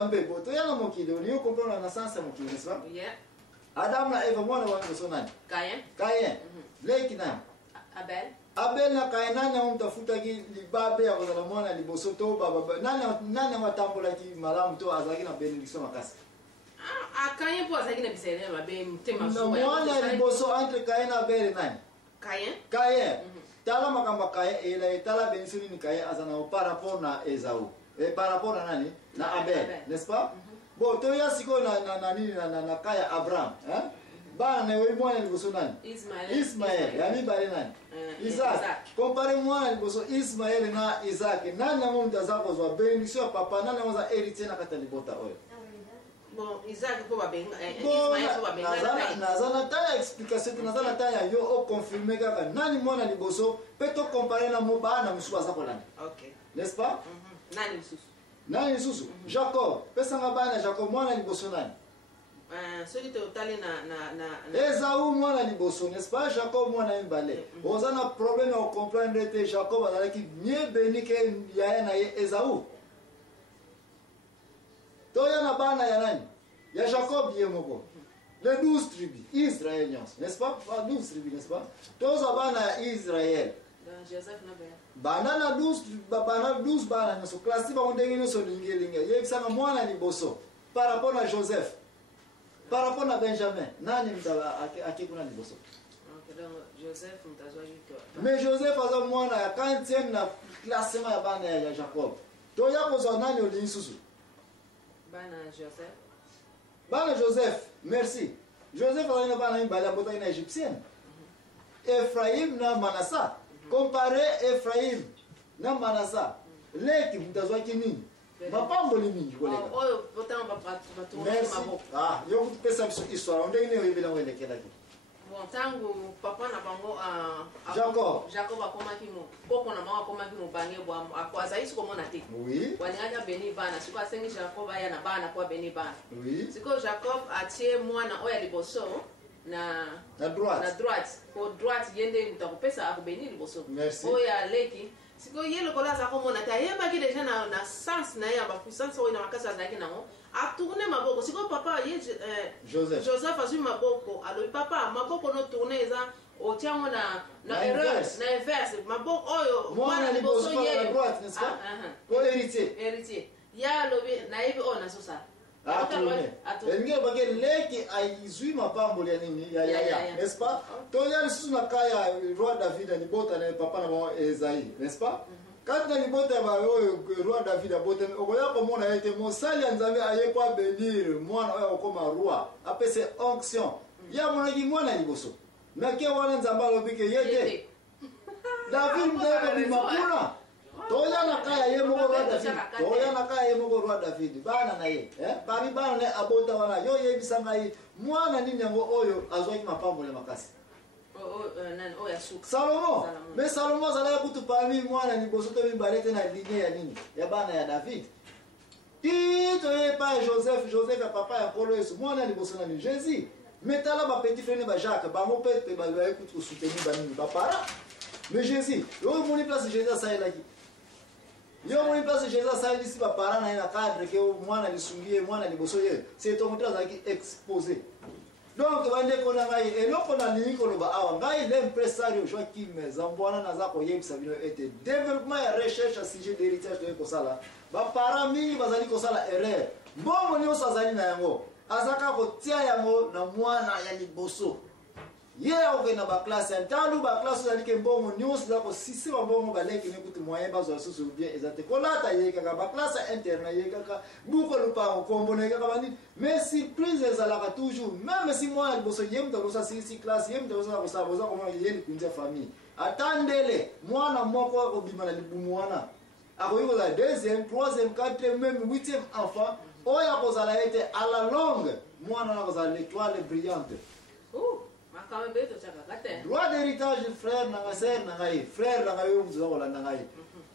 Mbebo to yana mokili on comprendre na sens mokili n'est-ce pas? Yeah. Adam na Eva mwana wa sonani. Caïn. Caïn. Leki na Abel. Abel na Caïn nani mtafuta ki libabe ya kuzala mwana liboso to baba nani watambola ki malamu to azaki na benediction makasi. Caïn po azaki na bisene mabe mtema so. Mwana liboso entre Caïn na Abel nani? Caïn. Caïn. Tala makamba Caïn ela tala benediction ni Caïn azana par rapport na Esau. Et par rapport à nani na Abel, n'est-ce pas? Bon, to ya siko na kaya Abraham, hein? Ba na we mwana liboso nani? Ismaël, ya mi bale nani? Isaac. Comparez moi liboso Ismaël na Isaac. Nani na mtu azako zwa bénédiction papa nani na héritier na kata libota oyo. Bon, Isaac ko ba benga, Ismaël ko ba benga. Nazana ta explication, nazana ta ya yo o confirmer kaka nani mwana liboso, peut to comparer na mo ba na musu azako nani. OK. N'est-ce pas? Nani susu? Nani susu? Jacob. Pesa ngabana Jacob mwana liboso nani? Celui te otali na Esau mwana liboso, n'est-ce pas? Jacob mwana mbale. Ozana problème à comprendre que Jacob a qui mieux béni que ya na Esau. To ya na bana ya nani? Ya Jacob yemoko. Les 12 tribus israéliens, n'est-ce pas? Pas 12 tribus, n'est-ce pas? To za bana Israël. Joseph na Banana 12 bana nyoso klasi ba ondenge nyoso lingelinga yebisanga mwana liboso par rapport à Joseph par rapport à Benjamin nani mtala akikuna liboso. Donc Joseph mtazwa yiko Mais Joseph aza mwana ya 40e na classement ya bana ya Jacob to yako za nani olinsusu bana Joseph merci Joseph aza bana mbala bota ina égyptienne Ephraim na Manasa. Comparer Ephraim na Manasa. Leki mtazwa kinini? Mapambo ni mingi koleka. Oyo botanga batu maboko. Ah, yo kutupesa biso histoire. Onde ngine webela welekela ki. Bon tangu papa na bango Jacob akomaki mo. Koko na mama akomaki mo bange bwa akwaza isu komona te. Oui. Walinganya beni bana. Siko asengi Jacob aya na bana kwa beni bana. Oui. Siko Jacob atie mwana oya liboso. Na droite ko droite yende mutakupesa akubeni liboso oya leki siko yelo kola za komona ta yeba ki deja na sens na ya ba puissance o na makasa zaki nango a tourner maboko siko papa ye Joseph azui maboko alo papa maboko no tourner eza o tiamo na erreur na inverse maboko oyo mwana liboso na droite n'est-ce pas ko héritier ya lobi na yebi ona sosa Engine bagé leki aizui mapambo ya nini ya n'est-ce pas? To ya susu na kaya roi David ni bota na papa na mama Esaïe, n'est-ce pas? Quand ni bota ba roi David a bota okoya ko mona yete mosali nzambe aye kwa bénir mwana oya okoma roi apese onction ya mona ki mwana liboso na ke wana nzamba lobike yete David ndeko ni makuna toya na kaya ye moko roi David toya na kaya ye moko roi David bana na ye bari bana ne abota wana yo ye bisanga ye mwana nini yango oyo azwaki mapambo le makasi oya suka Salomo mais Salomo zala kutu parmi mwana ni bosoto bibalete na ligne ya nini ya bana ya David tito ye pa Joseph ya papa ya kolo yesu mwana ni bosona ni Jésus metala ba petit frère ba Jacques ba mo pete ba ba kutu soutenir ba nini ba para mais Jésus yo moni place Jésus ça là yo moni place Jésus ça ici ba para na ina cadre que mwana lisungie mwana liboso ye c'est ton contrat za ki exposé donc bande kona ngai eloko na liko lo ba awa ngai l'impresario Joachim Zambwana na za ko yebisa bino ete développement ya recherche à sujet d'héritage de ko sala ba para mingi bazali ko sala erreur mbongo ni osazali na yango azaka ko tia yango na mwana ya liboso ye okena ba classe ntalu ba classe zali ke mbongo ni osala ko sisi ba mbongo baleki ne kuti moyen bazo susu bien ezate kolata ye kaka ba classe interne ye kaka buko lupa kombo ne kaka bani mais surprise ezalaka toujours même si moi liboso yem to sa sisi classe yem to sa ko sa boza ko ye ni kunja famille atandele mwana moko ko bimana libumu wana akoyiko la deuxième troisième quatrième même huitième enfant oya ko zala ete à la longue mwana na ko zala l'étoile brillante droit d'héritage frère na sœur na ngai frère na ngai mzuza ko landa ngai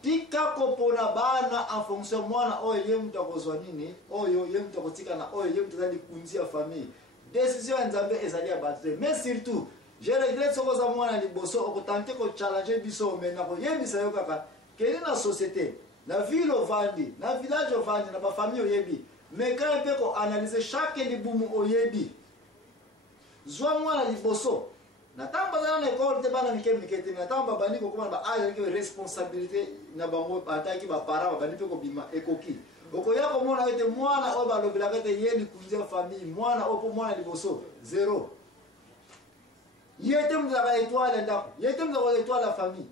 tika ko pona bana en fonction mwana oyo yem to ko zwa nini oyo yem to ko tika na oyo yem to zali kunzia famille décision nzambe ezali abattre mais surtout je regrette ce que za mwana liboso ko tenter ko challenger biso mena ko yebisa yo kaka kele na société na ville ovandi na village ovandi na ba famille oyebi mais quand il peut analyser chaque libumu oyebi zwa mwana liboso natamba zana na école te bana mikete natamba bani ko kuma ba aya ke responsabilité na bango ataki ba para ba bani pe ko bima ekoki okoya ko mona ete mwana o ba lobela kete yeli kunzia famille mwana opo mwana liboso zéro yete mzaka étoile ndako yete mzaka étoile la famille.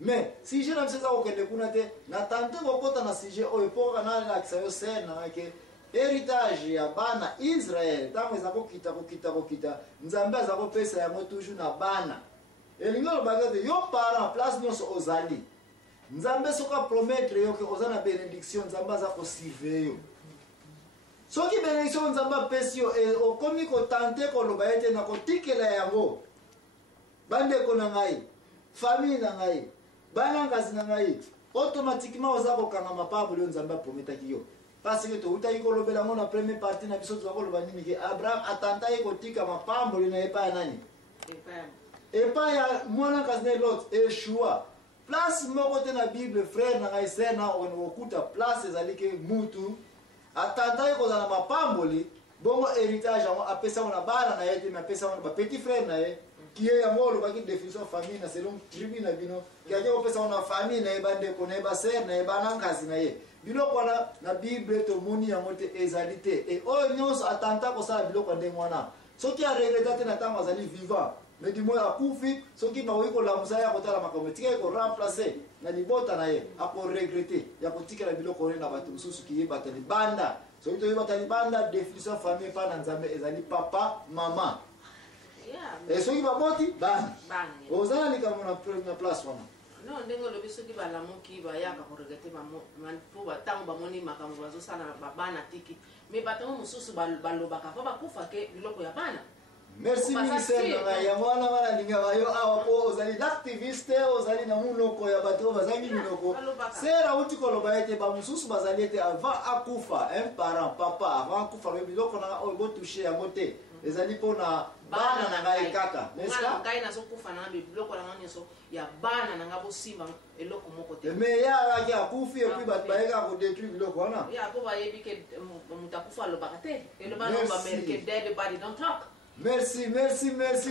Mais si je n'aime pas que kuna te na tante ko kota na sujet o epoka na la kisayo sena ke héritage ya bana Israël tango ezako kita nzambe azako pesa yango toujours na bana elingolo bagade yo parent place nyonso ozali nzambe soka promettre yo ke ozana bénédiction nzambe azako sive yo soki bénédiction nzambe pesi yo okomi ko tante ko loba ete na ko tikela yango bande ko na ngai famille na ngai bana ngazi na ngai automatiquement ozako kanga mapabo le nzambe prometaki yo. Parce que tout a eu la première partie na biso twa koloba nini ke Abraham atanta ko tika mapambo na epa nani epa ya mwana kasne Lot Eshua place moko te na Bible frère na ngai na okuta place ezali ke mutu atanta ko za mapambo li bongo héritage apesa na bana na yete na pesa na petit frère na ye qui est yango lo baki définition famille na selon tribu na bino ki aje ko pesa na famille na ebande ko na eba sœur na eba nkazi na ye biloko na Bible to moni yango te ezalité et o nyonso atanta ko sala biloko nde mwana soki a regretter na tango azali vivant mais du moins akufi soki ba wiko la musaya ko tala makambo tika ko remplacer na libota na ye ako regretter ya ko tika na biloko na batu mususu ki yebata ni banda soki to yebata ni banda définition famille pa na nzambe ezali papa mama et soki ba boti bana ozala ni kama na place wana. Non, ndengo lobi soki balamuki bayaka ko regretter po batango bamoni makambo bazosala babana tiki mais batango mususu balobaka fa bakufa ke biloko ya bana. Merci ministère na ya mwana wana linga bayo awa po ozali l'activiste ozali na munoko ya bato bazangi minoko sera uti ko loba ete ba mususu bazali ete avant akufa un parent papa avant akufa biloko na o bo toucher ya moté ezali pona bana na ngai kaka n'est-ce pas ngai na sokufa na biloko na ngani so ya bana na ngabo simba eloko moko te mais ya la ya kufi et puis ba baeka ko détruire biloko wana ya po ba yebi ke mutakufa lo bakate elo bana ba merke dead body don't talk. Merci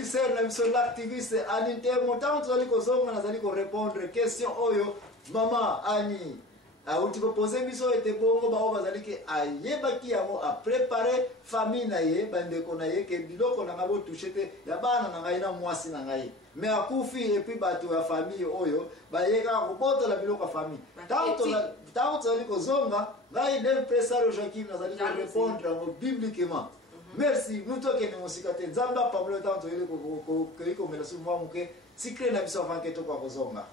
sœur na biso l'activiste Anite montant tozali kozonga nazali ko répondre question oyo mama Ani auti ko poser biso ete bongo bao bazali ke ayebaki yango a préparer famille na ye bandeko na ye ke biloko na ngabo toucher te ya bana na ngai na mwasi na ngai mais akufi et puis bato ya famille oyo bayeka ko botola biloko ya famille tant tozali kozonga ngai dem presaro Joachim nazali ko répondre yango bibliquement. Merci, nous toquons les musicates. Zamba Pablo tanto ile ko mela su mwa muke sikre na biso vanke to kwa kozonga.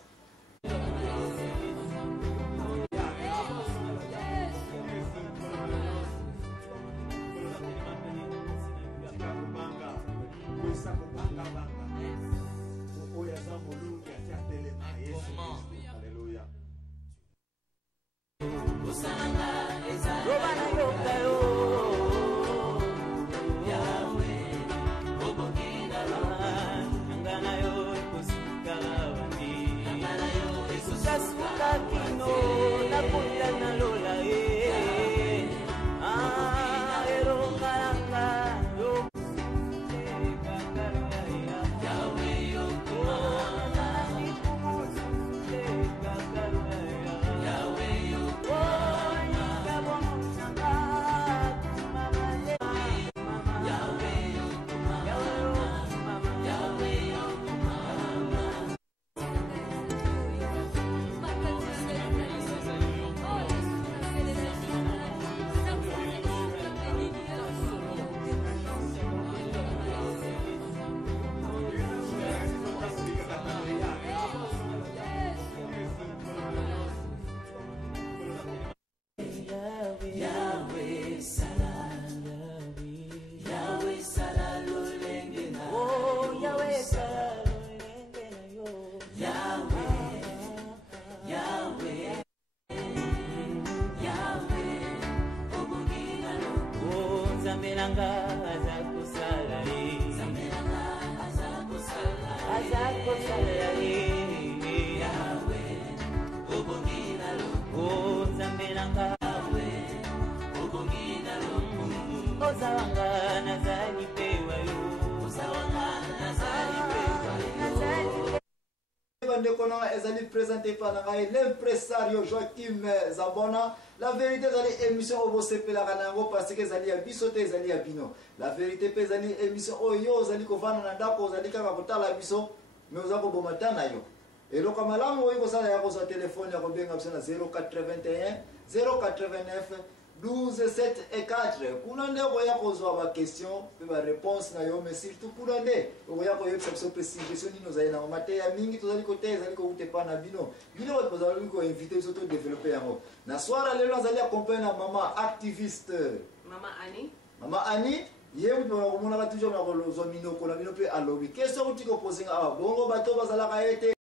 kozanga nazali pewa yo kozanga nazali pewa yo Bandekona ezali présenté par l'impresario Joachim Zabona. La vérité ezali émission obo sepela kanango parce que ezali ya biso te ezali ya bino. La vérité pe ezali émission oyo ezali kovana na ndako ezali kaka kotala biso mais ozako bomatana yo. Et donc malamu oyo kosala ya kosa téléphone ya kobenga biso na 081 089 12 7 et 4. Kuna nde oya kozwa ba question pe ba réponse na yo mais surtout kuna nde oya koyebisa biso pe suggestion nino zali na mate ya mingi tozali kote ezali ko utepa na bino. Bino bato bazali ko inviter biso to développer yango. Na soir lelo azali accompagner na mama activiste Mama Annie. Mama Annie ye mutu na komona ka toujours na kolozwa minoko na bino pe alobi. Question utiko poser awa bongo bato bazala ka ete